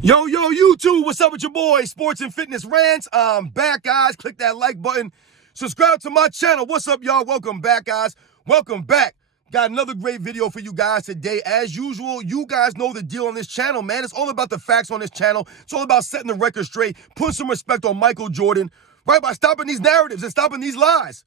Yo, YouTube, what's up with your boy, Sports and Fitness Rants? I'm back, guys. Click that like button. Subscribe to my channel. What's up, y'all? Welcome back, guys. Welcome back. Got another great video for you guys today. As usual, you guys know the deal on this channel, man. It's all about the facts on this channel. It's all about setting the record straight, putting some respect on Michael Jordan, right? By stopping these narratives and stopping these lies.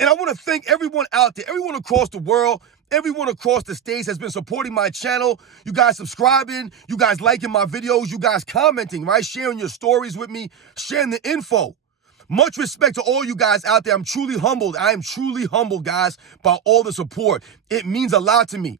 And I want to thank everyone out there, everyone across the world, everyone across the states has been supporting my channel. You guys subscribing, you guys liking my videos, you guys commenting, right? Sharing your stories with me, sharing the info. Much respect to all you guys out there. I'm truly humbled. I am truly humbled, guys, by all the support. It means a lot to me.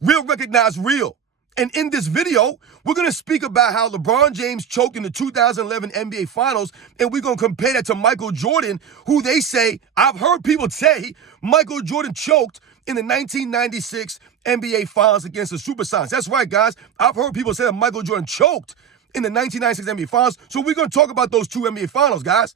Real recognize real. And in this video, we're going to speak about how LeBron James choked in the 2011 NBA Finals, and we're going to compare that to Michael Jordan, who they say, I've heard people say, Michael Jordan choked in the 1996 NBA Finals against the Supersonics. That's right, guys. I've heard people say that Michael Jordan choked in the 1996 NBA Finals, so we're going to talk about those two NBA Finals, guys.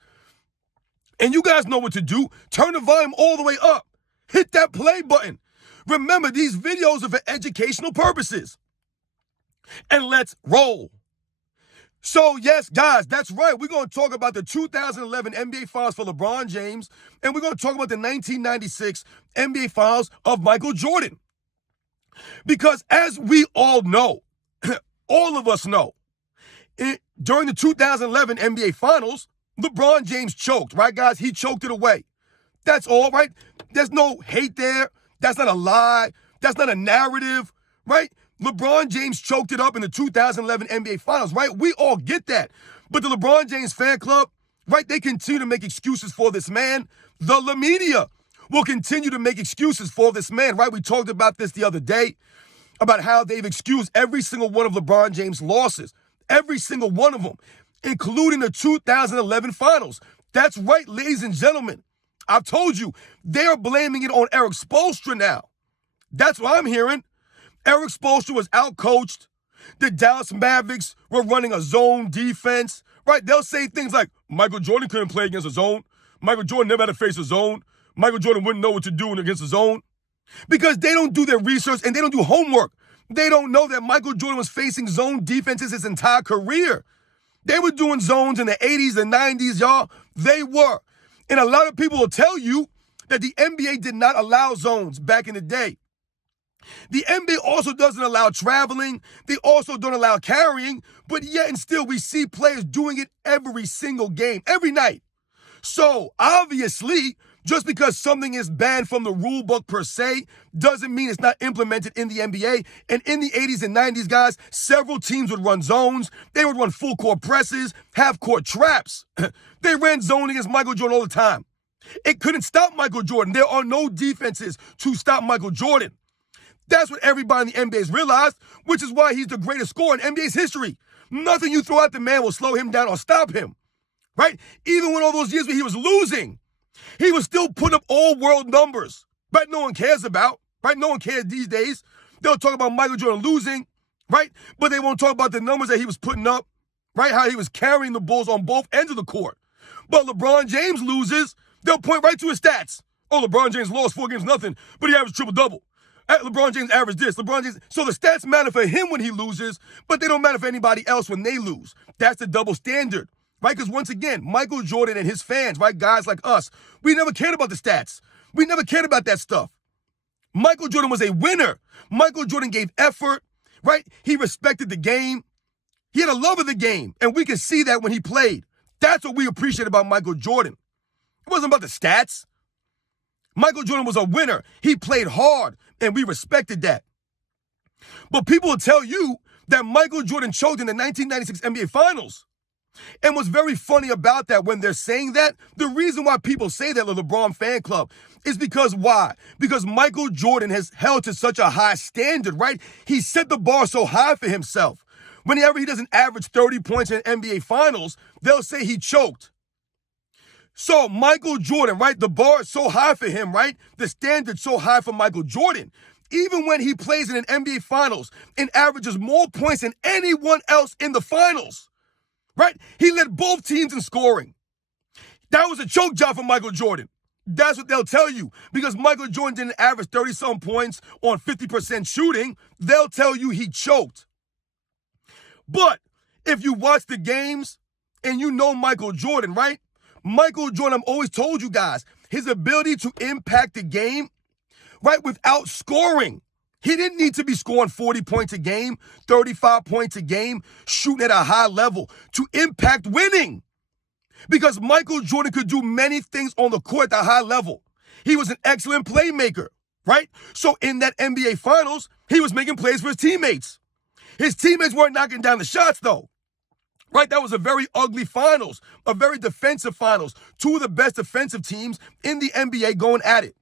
And you guys know what to do. Turn the volume all the way up. Hit that play button. Remember, these videos are for educational purposes. And let's roll. So, yes, guys, that's right. We're going to talk about the 2011 NBA Finals for LeBron James, and we're going to talk about the 1996 NBA Finals of Michael Jordan. Because as we all know, all of us know, during the 2011 NBA Finals, LeBron James choked, right, guys? He choked it away. That's all, right? There's no hate there. That's not a lie. That's not a narrative, right? LeBron James choked it up in the 2011 NBA Finals, right? We all get that. But the LeBron James fan club, right, they continue to make excuses for this man. The media will continue to make excuses for this man, right? We talked about this the other day, about how they've excused every single one of LeBron James' losses, every single one of them, including the 2011 Finals. That's right, ladies and gentlemen. I've told you, they are blaming it on Eric Spoelstra now. That's what I'm hearing. Eric Spoelstra was outcoached. The Dallas Mavericks were running a zone defense, right? They'll say things like, Michael Jordan couldn't play against a zone. Michael Jordan never had to face a zone. Michael Jordan wouldn't know what to do against a zone. Because they don't do their research and they don't do homework. They don't know that Michael Jordan was facing zone defenses his entire career. They were doing zones in the 80s and 90s, y'all. They were. And a lot of people will tell you that the NBA did not allow zones back in the day. The NBA also doesn't allow traveling. They also don't allow carrying. But yet and still, we see players doing it every single game, every night. So, obviously, just because something is banned from the rule book per se doesn't mean it's not implemented in the NBA. And in the 80s and 90s, guys, several teams would run zones. They would run full court presses, half court traps. They ran zone against Michael Jordan all the time. It couldn't stop Michael Jordan. There are no defenses to stop Michael Jordan. That's what everybody in the NBA has realized, which is why he's the greatest scorer in NBA's history. Nothing you throw at the man will slow him down or stop him, right? Even when all those years when he was losing, he was still putting up all-world numbers, right? No one cares about, right? No one cares these days. They'll talk about Michael Jordan losing, right? But they won't talk about the numbers that he was putting up, right? How he was carrying the Bulls on both ends of the court. But LeBron James loses, they'll point right to his stats. Oh, LeBron James lost 4 games, nothing, but he averaged triple-double. LeBron James averaged this. So the stats matter for him when he loses, but they don't matter for anybody else when they lose. That's the double standard, right? Because once again, Michael Jordan and his fans, right, guys like us, we never cared about the stats. We never cared about that stuff. Michael Jordan was a winner. Michael Jordan gave effort, right? He respected the game. He had a love of the game, and we could see that when he played. That's what we appreciate about Michael Jordan. It wasn't about the stats. Michael Jordan was a winner. He played hard, and we respected that. But people will tell you that Michael Jordan choked in the 1996 NBA Finals. And what's very funny about that when they're saying that, the reason why people say that, the LeBron fan club, is because why? Because Michael Jordan has held to such a high standard, right? He set the bar so high for himself. Whenever he doesn't average 30 points in NBA Finals, they'll say he choked. So Michael Jordan, right? The bar is so high for him, right? The standard's so high for Michael Jordan. Even when he plays in an NBA Finals and averages more points than anyone else in the Finals, right? He led both teams in scoring. That was a choke job for Michael Jordan. That's what they'll tell you. Because Michael Jordan didn't average 30-some points on 50% shooting, they'll tell you he choked. But If you watch the games and you know Michael Jordan, right? Michael Jordan, I've always told you guys, his ability to impact the game, right, without scoring. He didn't need to be scoring 40 points a game, 35 points a game, shooting at a high level to impact winning. Because Michael Jordan could do many things on the court at a high level. He was an excellent playmaker, right? So in that NBA Finals, he was making plays for his teammates. His teammates weren't knocking down the shots, though. Right? That was a very ugly finals, a very defensive finals. Two of the best defensive teams in the NBA going at it.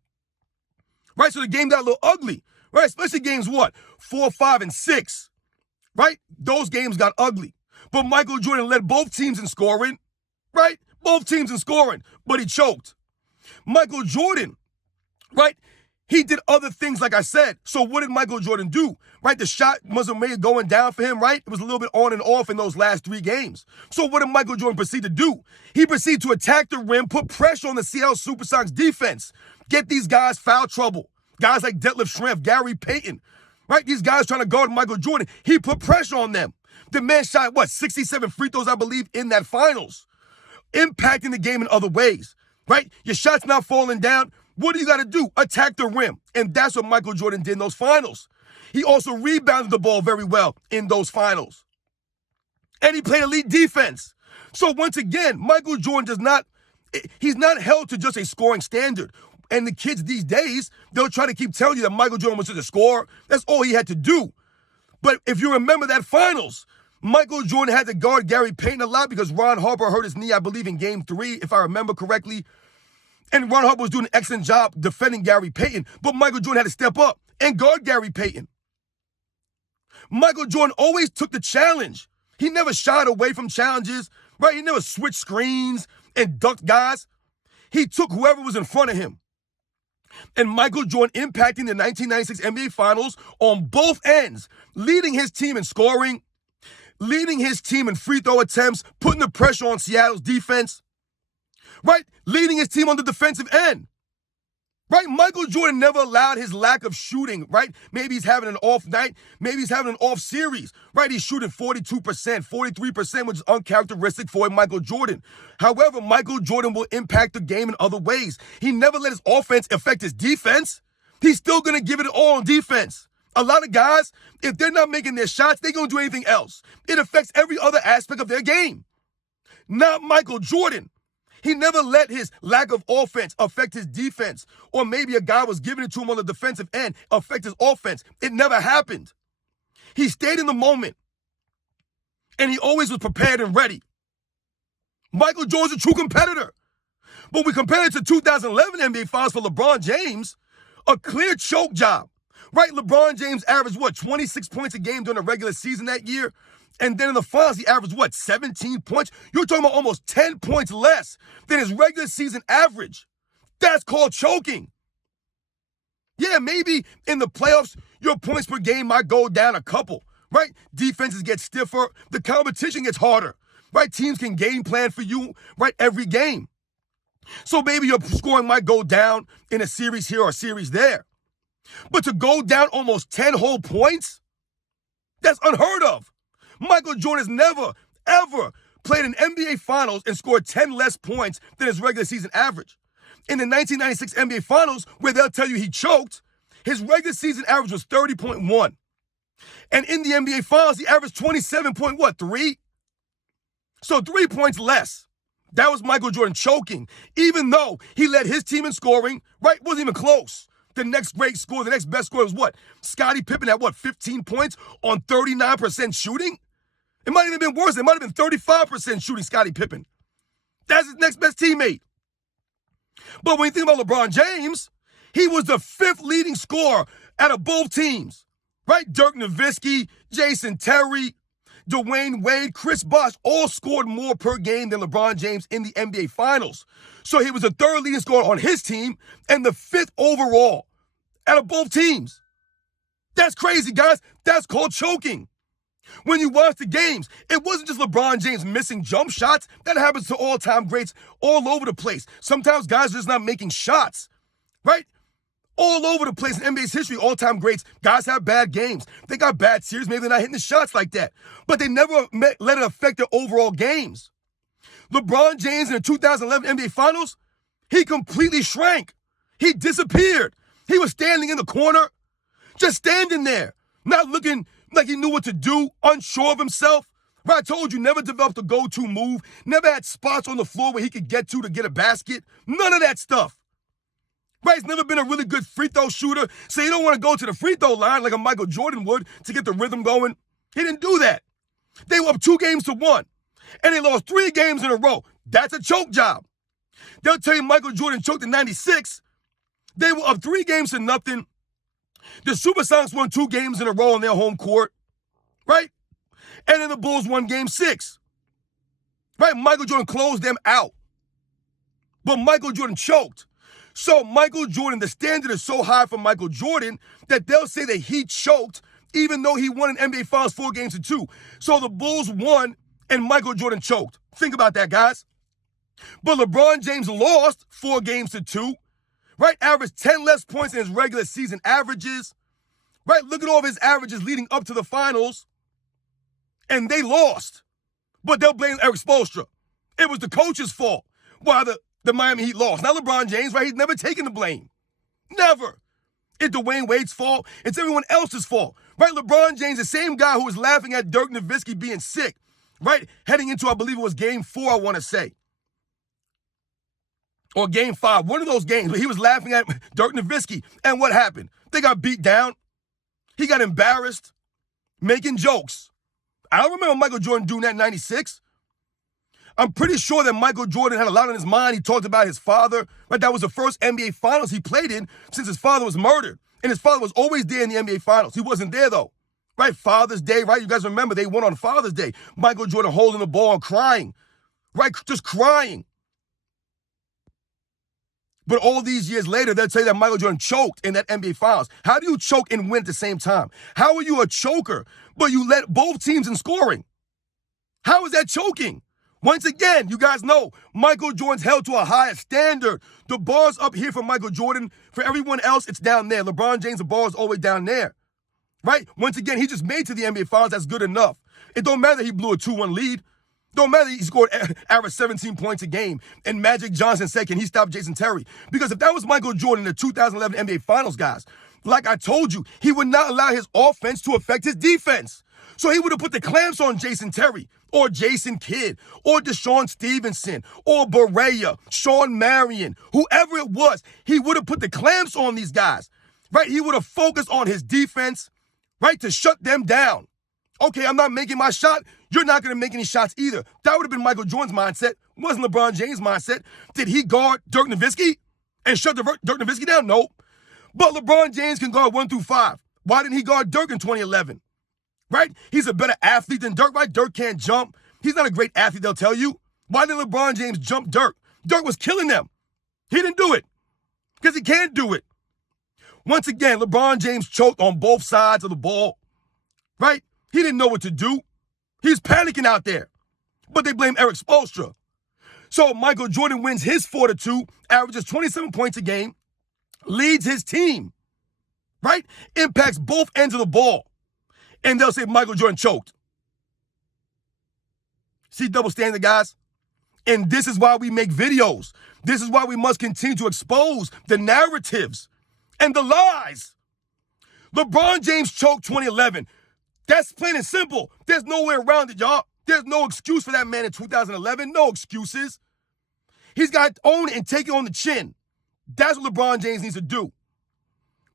Right? So the game got a little ugly. Right? Especially games what? 4, 5, and 6. Right? Those games got ugly. But Michael Jordan led both teams in scoring. Right? Both teams in scoring. But he choked. Michael Jordan, right? He did other things, like I said. So what did Michael Jordan do? Right? The shot wasn't made going down for him, right? It was a little bit on and off in those last 3 games. So what did Michael Jordan proceed to do? He proceeded to attack the rim, put pressure on the Seattle Supersonics defense, get these guys foul trouble. Guys like Detlef Schrempf, Gary Payton, right? These guys trying to guard Michael Jordan. He put pressure on them. The man shot, 67 free throws, I believe, in that finals, impacting the game in other ways, right? Your shot's not falling down. What do you got to do? Attack the rim. And that's what Michael Jordan did in those finals. He also rebounded the ball very well in those finals. And he played elite defense. So once again, Michael Jordan he's not held to just a scoring standard. And the kids these days, they'll try to keep telling you that Michael Jordan was just a scorer. That's all he had to do. But if you remember that finals, Michael Jordan had to guard Gary Payton a lot because Ron Harper hurt his knee, I believe, in game 3, if I remember correctly. And Ron Harper was doing an excellent job defending Gary Payton. But Michael Jordan had to step up and guard Gary Payton. Michael Jordan always took the challenge. He never shied away from challenges, right? He never switched screens and ducked guys. He took whoever was in front of him. And Michael Jordan impacting the 1996 NBA Finals on both ends, leading his team in scoring, leading his team in free throw attempts, putting the pressure on Seattle's defense, right? Leading his team on the defensive end, right? Michael Jordan never allowed his lack of shooting, right? Maybe he's having an off night. Maybe he's having an off series, right? He's shooting 42%, 43%, which is uncharacteristic for Michael Jordan. However, Michael Jordan will impact the game in other ways. He never let his offense affect his defense. He's still going to give it all on defense. A lot of guys, if they're not making their shots, they're going to do anything else. It affects every other aspect of their game. Not Michael Jordan. He never let his lack of offense affect his defense, or maybe a guy was giving it to him on the defensive end affect his offense. It never happened. He stayed in the moment, and he always was prepared and ready. Michael Jordan's a true competitor. But we compare it to 2011 NBA Finals for LeBron James, a clear choke job. Right? LeBron James averaged, 26 points a game during the regular season that year? And then in the finals, he averaged, 17 points? You're talking about almost 10 points less than his regular season average. That's called choking. Yeah, maybe in the playoffs, your points per game might go down a couple, right? Defenses get stiffer. The competition gets harder, right? Teams can game plan for you, right, every game. So maybe your scoring might go down in a series here or a series there. But to go down almost 10 whole points, that's unheard of. Michael Jordan's never, ever played in NBA Finals and scored 10 less points than his regular season average. In the 1996 NBA Finals, where they'll tell you he choked, his regular season average was 30.1. And in the NBA Finals, he averaged 27.3? So 3 points less. That was Michael Jordan choking, even though he led his team in scoring, right? Wasn't even close. The next great score, the next best score was Scottie Pippen had 15 points on 39% shooting? It might have even been worse. It might have been 35% shooting, Scottie Pippen. That's his next best teammate. But when you think about LeBron James, he was the 5th leading scorer out of both teams, right? Dirk Nowitzki, Jason Terry, Dwayne Wade, Chris Bosh all scored more per game than LeBron James in the NBA Finals. So he was the 3rd leading scorer on his team and the 5th overall out of both teams. That's crazy, guys. That's called choking. When you watch the games, it wasn't just LeBron James missing jump shots. That happens to all-time greats all over the place. Sometimes guys are just not making shots, right? all over the place in NBA's history. All-time greats. Guys have bad games. They got bad series. Maybe they're not hitting the shots like that. But they never let it affect their overall games. LeBron James in the 2011 NBA Finals, he completely shrank. He disappeared. He was standing in the corner, just standing there, not looking like he knew what to do, unsure of himself. Right, I told you, never developed a go-to move, never had spots on the floor where he could get to get a basket. None of that stuff. Right, he's never been a really good free throw shooter, so you don't want to go to the free throw line like a Michael Jordan would to get the rhythm going. He didn't do that. They were up 2-1, and they lost 3 games in a row. That's a choke job. They'll tell you Michael Jordan choked in 96. They were up 3-0. The Supersonics won 2 games in a row on their home court, right? And then the Bulls won Game 6, right? Michael Jordan closed them out, but Michael Jordan choked. So Michael Jordan, the standard is so high for Michael Jordan that they'll say that he choked even though he won an NBA Finals 4-2. So the Bulls won and Michael Jordan choked. Think about that, guys. But LeBron James lost 4-2, right? Averaged 10 less points in his regular season averages, right? Look at all of his averages leading up to the finals, and they lost. But they'll blame Eric Spoelstra. It was the coach's fault why the Miami Heat lost. Not LeBron James, right? He's never taken the blame. Never. It's Dwayne Wade's fault. It's everyone else's fault, right? LeBron James, the same guy who was laughing at Dirk Nowitzki being sick, right? Heading into, I believe it was Game 4, I want to say. Or Game 5, one of those games where he was laughing at Dirk Nowitzki. And what happened? They got beat down. He got embarrassed, making jokes. I don't remember Michael Jordan doing that in 96. I'm pretty sure that Michael Jordan had a lot on his mind. He talked about his father, right? That was the first NBA Finals he played in since his father was murdered. And his father was always there in the NBA Finals. He wasn't there, though, right? Father's Day, right? You guys remember they won on Father's Day. Michael Jordan holding the ball and crying, right? Just crying. But all these years later, they'll tell you that Michael Jordan choked in that NBA Finals. How do you choke and win at the same time? How are you a choker, but you led both teams in scoring? How is that choking? Once again, you guys know, Michael Jordan's held to a higher standard. The bar's up here for Michael Jordan. For everyone else, it's down there. LeBron James, the bar is always down there, right? Once again, he just made to the NBA Finals. That's good enough. It don't matter he blew a 2-1 lead. Don't matter he scored average 17 points a game. And Magic Johnson second, he stopped Jason Terry. Because if that was Michael Jordan in the 2011 NBA Finals, guys, like I told you, he would not allow his offense to affect his defense. So he would have put the clamps on Jason Terry, or Jason Kidd, or Deshaun Stevenson, or Barea, Sean Marion, whoever it was. He would have put the clamps on these guys, right? He would have focused on his defense, right, to shut them down. Okay, I'm not making my shot. You're not going to make any shots either. That would have been Michael Jordan's mindset. Wasn't LeBron James' mindset. Did he guard Dirk Nowitzki and shut Dirk Nowitzki down? Nope. But LeBron James can guard 1 through 5. Why didn't he guard Dirk in 2011? Right? He's a better athlete than Dirk, right? Dirk can't jump. He's not a great athlete, they'll tell you. Why did LeBron James jump Dirk? Dirk was killing them. He didn't do it because he can't do it. Once again, LeBron James choked on both sides of the ball, right? He didn't know what to do. He's panicking out there. But they blame Eric Spoelstra. So Michael Jordan wins his 4-2, averages 27 points a game, leads his team, right? Impacts both ends of the ball. And they'll say Michael Jordan choked. See double standard, guys? And this is why we make videos. This is why we must continue to expose the narratives and the lies. LeBron James choked 2011. That's plain and simple. There's no way around it, y'all. There's no excuse for that man in 2011. No excuses. He's got to own it and take it on the chin. That's what LeBron James needs to do.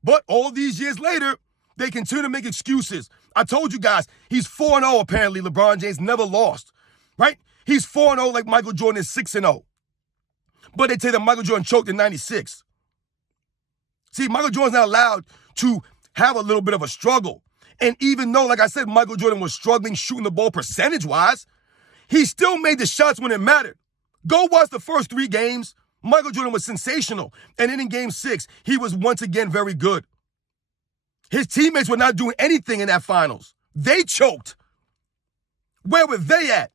But all these years later, they continue to make excuses. I told you guys, he's 4-0 apparently. LeBron James never lost, right? He's 4-0 like Michael Jordan is 6-0. But they tell you that Michael Jordan choked in 96. See, Michael Jordan's not allowed to have a little bit of a struggle. And even though, like I said, Michael Jordan was struggling shooting the ball percentage-wise, he still made the shots when it mattered. Go watch the first 3 games. Michael Jordan was sensational. And then in Game 6, he was once again very good. His teammates were not doing anything in that finals. They choked. Where were they at?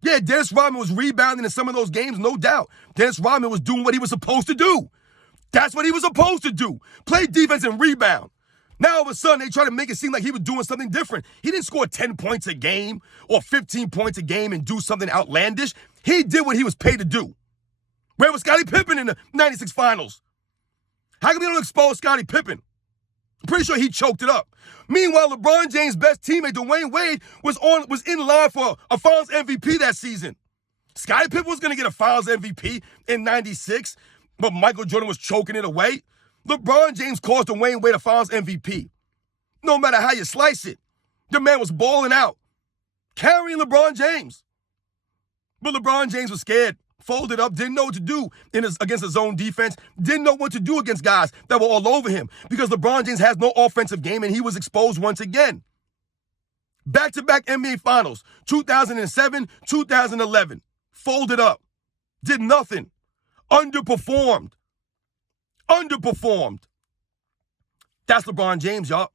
Yeah, Dennis Rodman was rebounding in some of those games, no doubt. Dennis Rodman was doing what he was supposed to do. That's what he was supposed to do. Play defense and rebound. Now, all of a sudden, they try to make it seem like he was doing something different. He didn't score 10 points a game or 15 points a game and do something outlandish. He did what he was paid to do. Where was Scottie Pippen in the 96 finals? How come you don't expose Scottie Pippen? I'm pretty sure he choked it up. Meanwhile, LeBron James' best teammate, Dwayne Wade, was in line for a Finals MVP that season. Scottie Pippen was going to get a Finals MVP in 96, but Michael Jordan was choking it away. LeBron James caused Dwayne Wade a Finals MVP. No matter how you slice it, the man was balling out, carrying LeBron James. But LeBron James was scared, folded up, didn't know what to do against his own defense, didn't know what to do against guys that were all over him because LeBron James has no offensive game and he was exposed once again. Back-to-back NBA Finals, 2007, 2011. Folded up, did nothing, underperformed. That's LeBron James, y'all.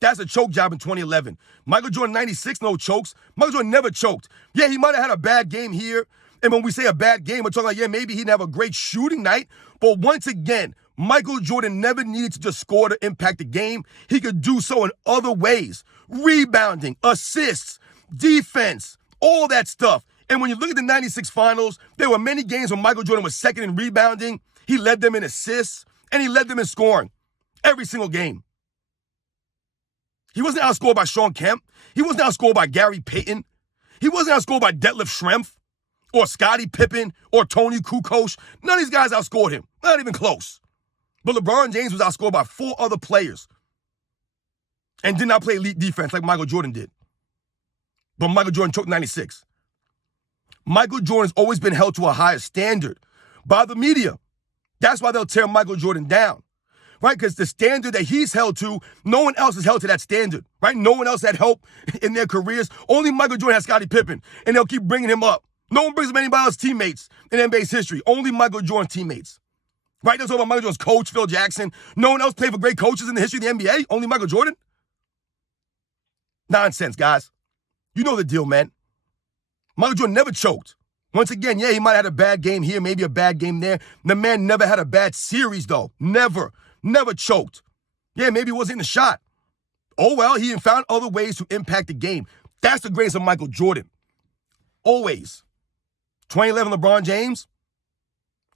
That's a choke job in 2011. Michael Jordan, 96, no chokes. Michael Jordan never choked. Yeah, he might have had a bad game here. And when we say a bad game, we're talking like, yeah, maybe he didn't have a great shooting night. But once again, Michael Jordan never needed to just score to impact the game. He could do so in other ways. Rebounding, assists, defense, all that stuff. And when you look at the 96 finals, there were many games when Michael Jordan was second in rebounding. He led them in assists, and he led them in scoring. Every single game. He wasn't outscored by Shawn Kemp. He wasn't outscored by Gary Payton. He wasn't outscored by Detlef Schrempf or Scottie Pippen or Tony Kukoc. None of these guys outscored him. Not even close. But LeBron James was outscored by 4 other players and did not play elite defense like Michael Jordan did. But Michael Jordan choked 96. Michael Jordan's always been held to a higher standard by the media. That's why they'll tear Michael Jordan down, right? Because the standard that he's held to, no one else is held to that standard, right? No one else had help in their careers. Only Michael Jordan has Scottie Pippen, and they'll keep bringing him up. No one brings up anybody else's teammates in NBA's history. Only Michael Jordan's teammates, right? They'll talk about Michael Jordan's coach, Phil Jackson. No one else played for great coaches in the history of the NBA. Only Michael Jordan. Nonsense, guys. You know the deal, man. Michael Jordan never choked. Once again, yeah, he might have had a bad game here, maybe a bad game there. The man never had a bad series, though. Never choked. Yeah, maybe he wasn't in the shot. Oh, well, he found other ways to impact the game. That's the greatness of Michael Jordan. Always. 2011 LeBron James,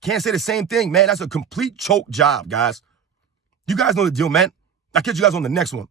can't say the same thing, man. That's a complete choke job, guys. You guys know the deal, man. I'll catch you guys on the next one.